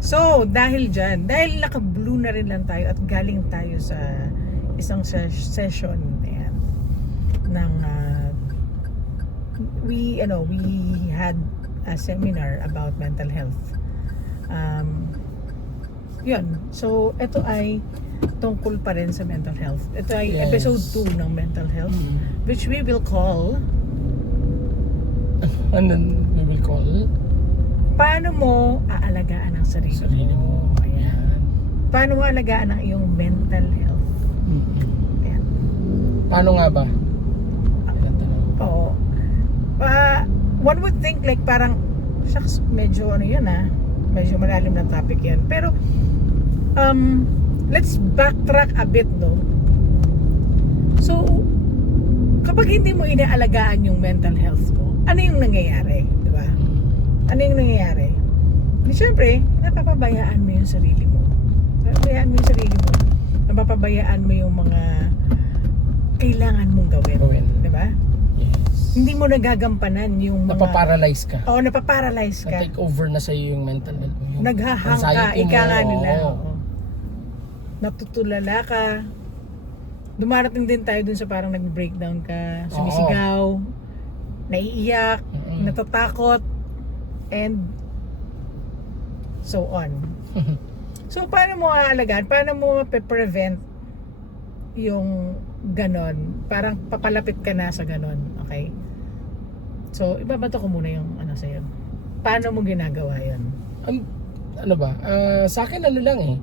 So, dahil naka-blue na rin lang tayo at galing tayo sa isang session ayan, ng we had a seminar about mental health. Yun. So, ito ay tungkol pa rin sa mental health. Ito ay episode 2 ng mental health, which we will call we will call paano mo aalagaan ang sarili mo. Ayan. Paano mo aalagaan ang iyong mental health. Ayan. Paano nga ba? Oo. One would think like parang shucks, medyo medyo malalim na topic yan. Pero let's backtrack a bit, no? So, kapag hindi mo inaalagaan yung mental health mo, ano yung nangyayari? Di ba? Ano yung nangyayari? Siyempre, napapabayaan mo yung sarili mo. Napapabayaan mo yung mga kailangan mong gawin. Di ba? Yes. Hindi mo nagagampanan yung mga... Napaparalyze ka. Oo, napaparalyze ka. Na-take over na sa'yo yung mental health mo. Yung Naghahang ka, anxiety ika nga mo, nila. oo. Oo. Natutulala ka. Dumarating din tayo dun sa parang nag-breakdown ka, sumisigaw, naiiyak, natatakot, and so on. So, paano mo aalagaan? Paano mo prevent yung ganon? Parang papalapit ka na sa ganon, okay? So, ibabato ko muna yung sa'yo. Paano mo ginagawa yun? Ano ba? Sa akin lang eh.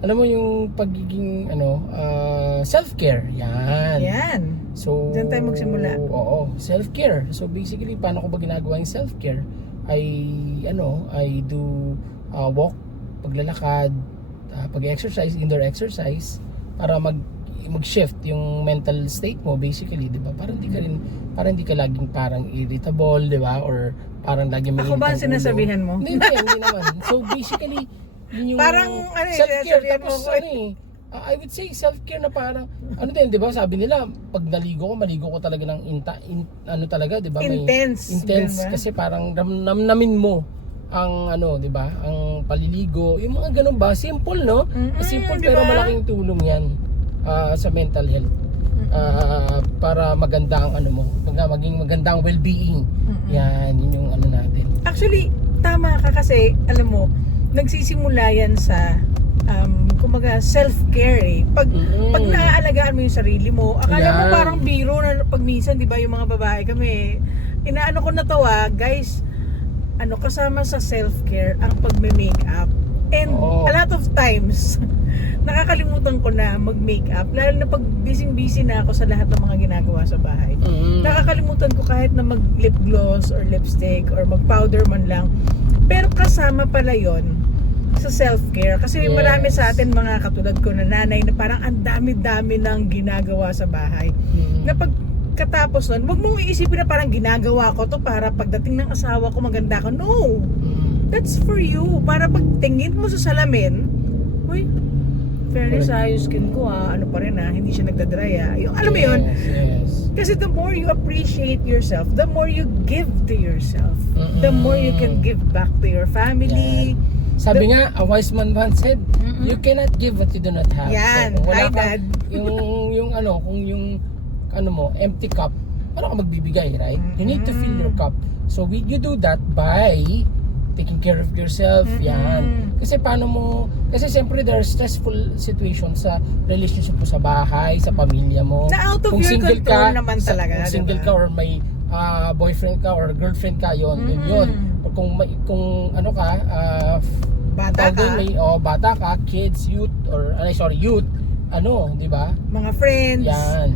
Alam mo yung pagiging self-care. Yan. So, diyan tayo magsimula. Oo, self-care. So basically, paano ko ba ginagawa yung self-care? I do walk, paglalakad, pag-exercise, indoor exercise para mag-shift yung mental state mo basically, 'di ba? Para hindi ka laging parang irritable, 'di ba? Or parang laging may Ako ba ang sinasabihan mo? Hindi naman. So basically, yun yung parang self-care. sinasabihan mo Tapos I would say self-care na parang din, 'di ba? Sabi nila, pag maligo ko talaga ng talaga, 'di ba? Intense, diba? Kasi parang namnamin mo ang 'di ba? Ang paliligo, yung mga ganun ba? Simple, no? Simple diba? pero malaking tulong 'yan sa mental health. Para maganda ang maging maganda ang well-being. Yan, yun yung natin. Actually, tama ka kasi, alam mo, nagsisimula yan sa kumaga self-care eh. Pag naaalagaan mo yung sarili mo, akala mo parang biro na pag minsan, 'di ba, yung mga babae kami, inaano ko na to guys, kasama sa self-care ang pagme-makeup. And a lot of times nakakalimutan ko na mag-makeup, lalo na pag busy na ako sa lahat ng mga ginagawa sa bahay. Nakakalimutan ko kahit na mag-lip gloss or lipstick or mag-powder man lang. Pero kasama pala yon sa self-care. Kasi marami sa atin mga katulad ko na nanay na parang ang dami-dami ng ginagawa sa bahay. Na pagkatapos nun, wag mong iisipin na parang ginagawa ko to para pagdating ng asawa ko maganda ko. No! That's for you. Para pagtingin mo sa salamin, uy, fairness yung skin ko pa rin hindi siya nagdadry Yung, alam mo yun? Yes. Kasi the more you appreciate yourself, the more you give to yourself. The more you can give back to your family. Sabi nga, a wise man once said, you cannot give what you do not have. Yan, So, hi dad. Kung yung empty cup, paano ka magbibigay, right? You need to fill your cup. So you do that by taking care of yourself. Yan. Kasi kasi siyempre there are stressful situations sa relationship mo sa bahay, sa pamilya mo. Na out of Kung your single control naman talaga, kung single ka or may boyfriend ka or girlfriend ka, yun. Or kung Bata ka. Bata ka, kids, youth, youth, di ba? Mga friends. Yan.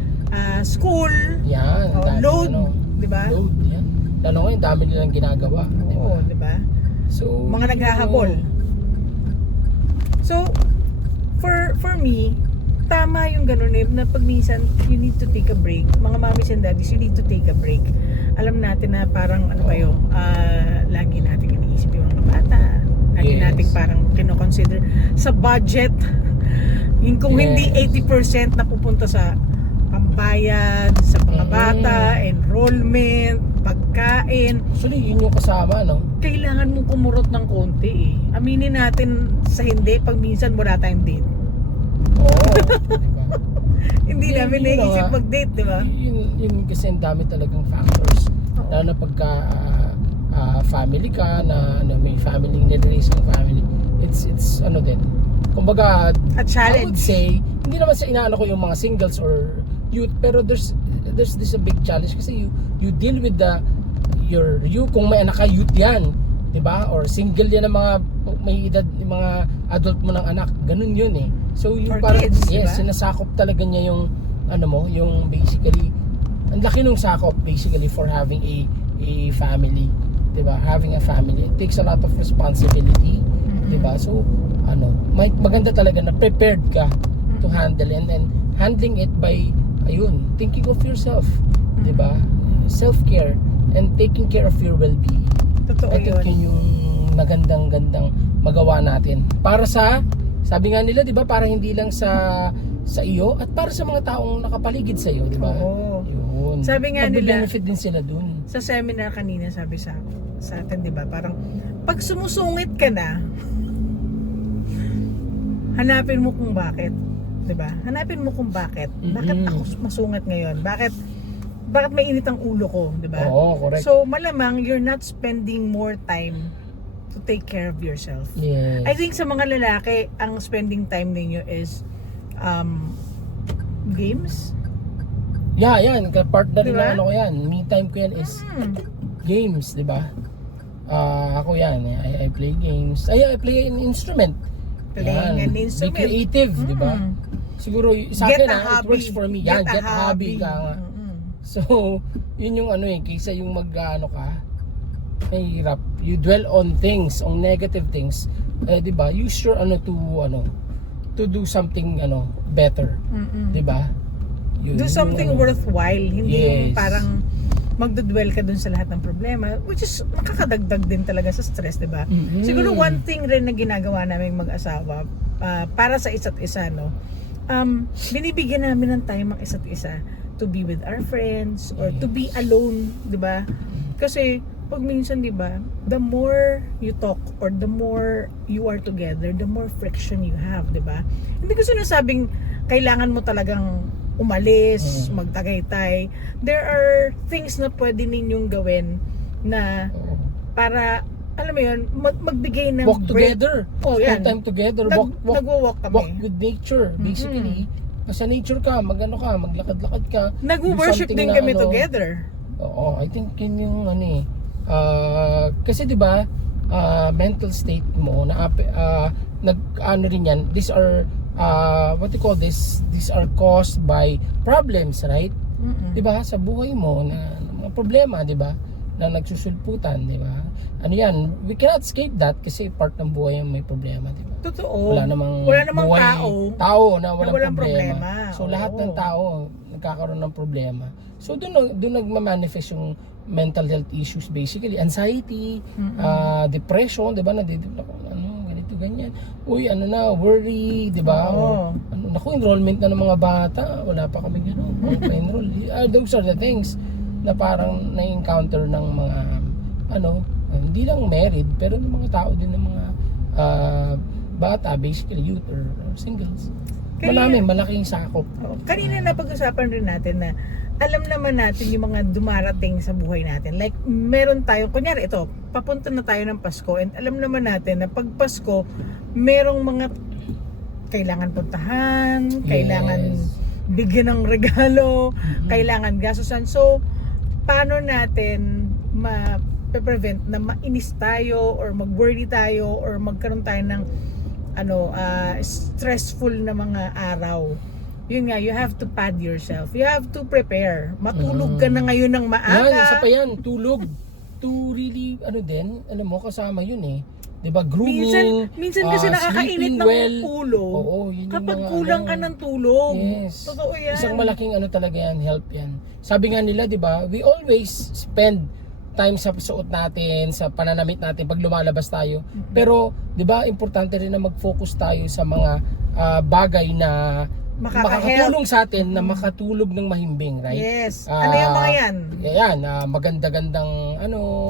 School. Yan. Load. Di ba? Load, yan. Lalo ngayon, dami nilang ginagawa. Di ba? Oo, di ba? So, mga naghahabol. So, for me, tama yung ganun na pag minsan, you need to take a break. Mga mommies and daddies, you need to take a break. Alam natin na parang lagi natin iniisip yung mga bata. Lagi natin parang kino-consider sa budget. Yung kung hindi 80% na pupunta sa pambayad, sa mga bata, enrollment, pagkain. Actually, yun yung kasama, no? Kailangan mong kumurot ng konti eh. Aminin natin sa hindi, pag minsan wala tayong date. Oo, diba? Hindi namin Yun naisip nga. mag-date, di ba? Yun kasi ang dami talagang factors. Oo. Lalo na pagka family ka, na ano, may family, nire-raise ang family. It's ano din. Kumbaga, A I would challenge. say, hindi naman sa inaano ko yung mga singles or youth, pero there's this a big challenge kasi you deal with you kung may anak ka, youth yan, 'di ba? Or single yan ng mga may edad, yung mga adult mo ng anak, ganun yun eh. So yung Or parang kids, yes, diba? sinasakop talaga niya yung ano mo, yung basically ang laki nung sakop basically for having a family, 'di ba? Having a family, it takes a lot of responsibility, 'di ba? So ano, maganda talaga na prepared ka to handle and then handling it by ayun, thinking of yourself, 'di ba? Self-care and taking care of your well-being. Totoo I think yun. yun yung magandang magawa natin. Para sa, sabi nga nila, 'di ba, para hindi lang sa iyo at para sa mga taong nakapaligid sa iyo, 'di ba? Oo. Yun. Sabi nga nila- Magbe-benefit din sila dun. Sa seminar kanina sabi sa atin, 'di ba? Parang pag sumusungit ka na, hanapin mo kung bakit, 'di ba? Hanapin mo kung bakit. Bakit ako masungit ngayon? Bakit may init ang ulo ko, 'di ba? Oo, correct. So malamang you're not spending more time to take care of yourself. Yes. I think sa mga lalaki, ang spending time ninyo is games. Yeah, yan. Partner rin Diba? ng ano ko yan. Me time ko yan is games, di ba? Ako yan. I play games. I play an instrument. Playing Yan. an instrument. Be creative, di ba? Mm. Siguro sa Get akin a it hobby. works for me. Yan, get a hobby ka nga. Mm-mm. So, yun yung ano eh, kaysa yung mag-ano ka, mahirap. You dwell on things, on negative things. Di ba? Use your to do something better. Mm-mm. Di ba? Yun, Do yun something yung, worthwhile, hindi yung Yes. parang magdudwell ka dun sa lahat ng problema, which is makakadagdag din talaga sa stress, di ba? Mm-mm. Siguro one thing rin na ginagawa namin mag-asawa para sa isa't isa, no? Binibigyan namin ng time ang isa't isa to be with our friends or to be alone, di ba? Kasi pag minsan, di ba, the more you talk or the more you are together, the more friction you have, di ba? Hindi ko sinasabing kailangan mo talagang umalis, magtagaytay. There are things na pwede ninyong gawin na Oo. para, alam mo yun, magbigay ng Walk break. together. Oh, yan. Spend time together. Nagwo-walk kami. Walk with nature. Basically, sa nature ka, maglakad-lakad ka. Nag-worship Do din something kami na, together. Oo, I think yun yung kasi 'di ba, mental state mo na nag-ano rin yan. These are what you call this? These are caused by problems, right? Mm-mm. 'Di ba? Sa buhay mo na mga problema, 'di ba? Na nagsusulputan, 'di ba? Ano 'yan? We cannot escape that kasi part ng buhay yung may problema, 'di ba? Totoo. Wala namang buhay, tao na walang problema. So Oo. lahat ng tao nagkakaroon ng problema. So doon nagma-manifest yung mental health issues, basically anxiety, depression, 'di ba? Ganito ganyan. Uy, worry, 'di ba? Oo. Naku, enrollment na ng mga bata, wala pa kami pa-enroll. Those are the things na parang na-encounter ng mga hindi lang married, pero ng mga tao din ng mga bata, basically youth or singles. Malaking sakop. Oh, kanina napag-usapan rin natin na alam naman natin yung mga dumarating sa buhay natin. Like, meron tayo, kunyari ito, papunta na tayo ng Pasko and alam naman natin na pag Pasko, merong mga kailangan puntahan, kailangan bigyan ng regalo, kailangan gastusan. So, paano natin ma-prevent na mainis tayo or mag-worry tayo or magkaroon tayo ng stressful na mga araw? Yun nga, you have to pad yourself. You have to prepare. Matulog ka na ngayon ng maaga. Yan, isa pa yan, tulog. To really, kasama yun eh. 'Di ba? Grooming. Minsan kasi nakakainit sleeping ng well. ulo. Oo, yun yung Kapag mga kulang ka ng tulog. Yes. Totoo yan. Isang malaking talaga yan, help yan. Sabi nga nila, 'di ba? We always spend time sa suot natin, sa pananamit natin pag lumalabas tayo. Pero, 'di ba, importante rin na mag-focus tayo sa mga bagay na makakatulong sa atin na makatulog ng mahimbing, right? Yes. Ano yung mga yan? Yan, maganda-gandang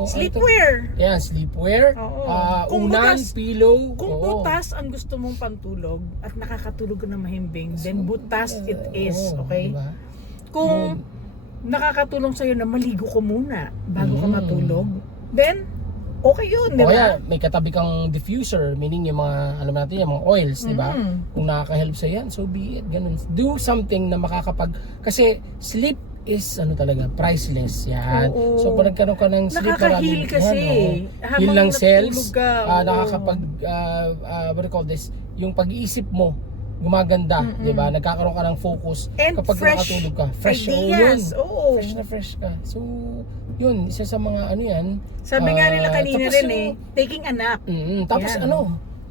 Sleepwear. Yan, sleepwear. Oo. Kung Unan, butas- pillow. Kung oo. butas ang gusto mong pantulog at nakakatulog ka ng mahimbing, then butas it is, Oo, okay? diba? Kung nakakatulong sa'yo na maligo ko muna bago ka matulog, then okay yun, di O kaya ba? may katabi kang diffuser, meaning yung mga, alam natin, yung mga oils, di ba? Kung nakaka-help sa yan, so be it. Ganun. Do something na kasi sleep is talaga priceless yan. Oo. So pag nagkaroon ka ng sleep, Nakaka-heal kasi. Habang heal ng cells, natutulog ka, oo. nakakapag what do you call this, yung pag-iisip mo gumaganda, di ba? Nagkakaroon ka ng focus And kapag fresh nakatulog ka. Fresh ideas. yun. Oo. Fresh na fresh ka. So yun, isa sa mga yan. Sabi nga nila kanina tapos rin taking a nap. Tapos Yan.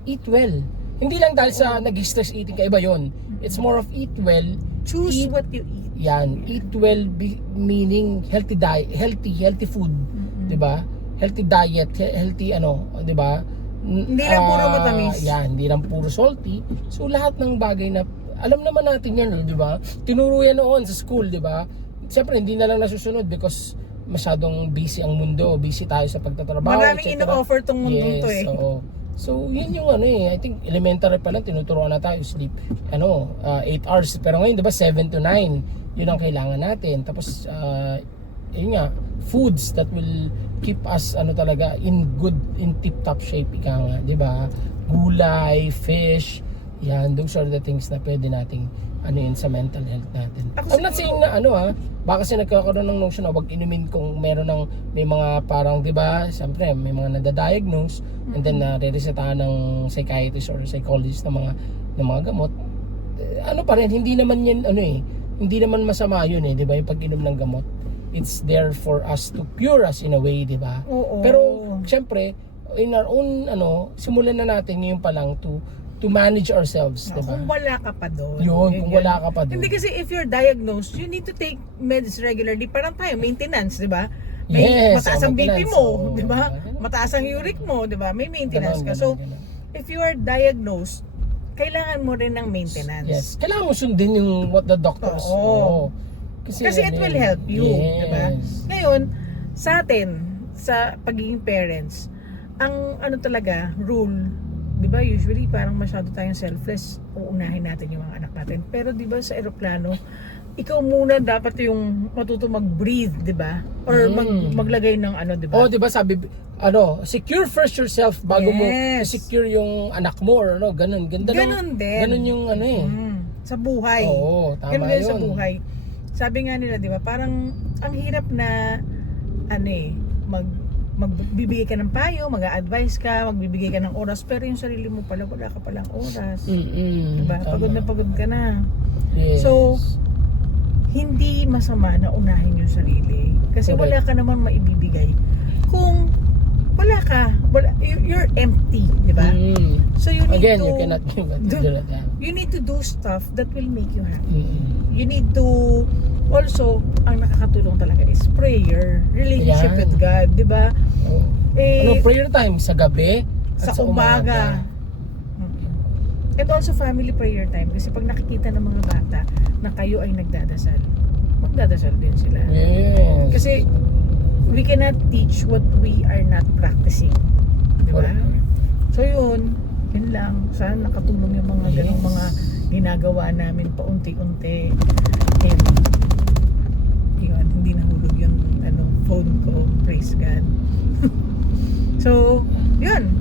eat well. Hindi lang dahil sa nag-stress eating ka, iba yun. It's more of eat well. Choose what you eat. Yan, eat well meaning healthy diet, healthy food, 'di ba? Healthy diet, healthy 'di ba? Hindi lang puro matamis. Yan, hindi lang puro salty. So lahat ng bagay na alam naman natin 'yan, 'di ba? Tinuro yan noon sa school, 'di ba? Siyempre hindi na lang nasusunod because masyadong busy ang mundo, busy tayo sa pagtatrabaho. Maraming etc. ino-offer tong mundong to eh. Oo. So, yun yung I think elementary pa lang tinuturuan na tayo sleep 8 hours, pero ngayon 'di ba 7 to 9 yun ang kailangan natin. Tapos yun nga, foods that will keep us talaga in tip top shape, ika nga, 'di ba? Gulay, fish, yan, those are the things na pwede nating yun sa mental health natin. I'm not saying na baka kasi nagkakaroon ng notion na wag inumin kung may mga parang, 'di ba? Siyempre, may mga nada-diagnose and then re-resetahan ng psychiatrist or psychologist ng mga gamot. Pa rin, hindi naman yan hindi naman masama yun 'di ba? Yung pag-inom ng gamot. It's there for us to cure us in a way, 'di ba? Oo. Pero siyempre, in our own simulan na natin ngayon pa lang to manage ourselves, 'di ba? Kung wala ka pa doon. Yun, kung wala ka pa doon. Hindi kasi if you're diagnosed, you need to take meds regularly. Parang tayo, maintenance, di ba? Yes, mataas ang BP maintenance. mo, Oo. di ba? Mataas ang uric mo, di ba? May maintenance ka. Ganon, So, ganon. if you are diagnosed, kailangan mo rin ng maintenance. Yes. Kailangan mo sundin yung what the doctors. Oo. Kasi it will help you, yes. di ba? Ngayon, sa atin, sa pagiging parents, ang talaga, rule, di ba, usually parang masyado tayong selfless, uunahin natin yung mga anak natin. Pero di ba sa eroplano, ikaw muna dapat yung matuto mag-breathe, di ba? Or maglagay ng di ba? Oh, di ba sabi, secure first yourself bago mo Yes. secure yung anak mo or ganun. Ganda Ganun din. Ganun yung Sa buhay. Oo, tama Ganun din sa yun. buhay. Sabi nga nila, di ba, parang ang hirap na, magbibigay ka ng payo, mag-a-advise ka, magbibigay ka ng oras, pero yung sarili mo pala, wala ka palang oras. Diba? Tama. Pagod na pagod ka na. Yes. So, hindi masama na unahin yung sarili. Kasi Correct. wala ka naman maibibigay. Kung you're empty, di ba? So you need Again, to you cannot do that. Yeah. you need to do stuff that will make you happy. You need to also, ang nakakatulong talaga is prayer, relationship Ayan. with God, di ba? Oh. Prayer time sa gabi at Sa umaga. And also family prayer time. Kasi pag nakikita ng mga bata na kayo ay nagdadasal, magdadasal din sila. Yes. Kasi we cannot teach what we are not practicing. Di ba? Correct. So yun lang. Sana nakatulong yung mga ganong Yes. mga ginagawa namin paunti-unti. And yun, hindi nahulog yung phone ko. Praise God. So, yun.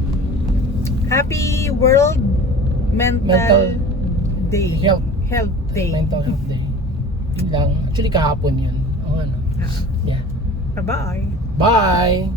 Happy World Mental Day. Health Day. Mental Health Day. Yun lang. Actually, kahapon yun. Ah. Yeah. Bye-bye. Bye!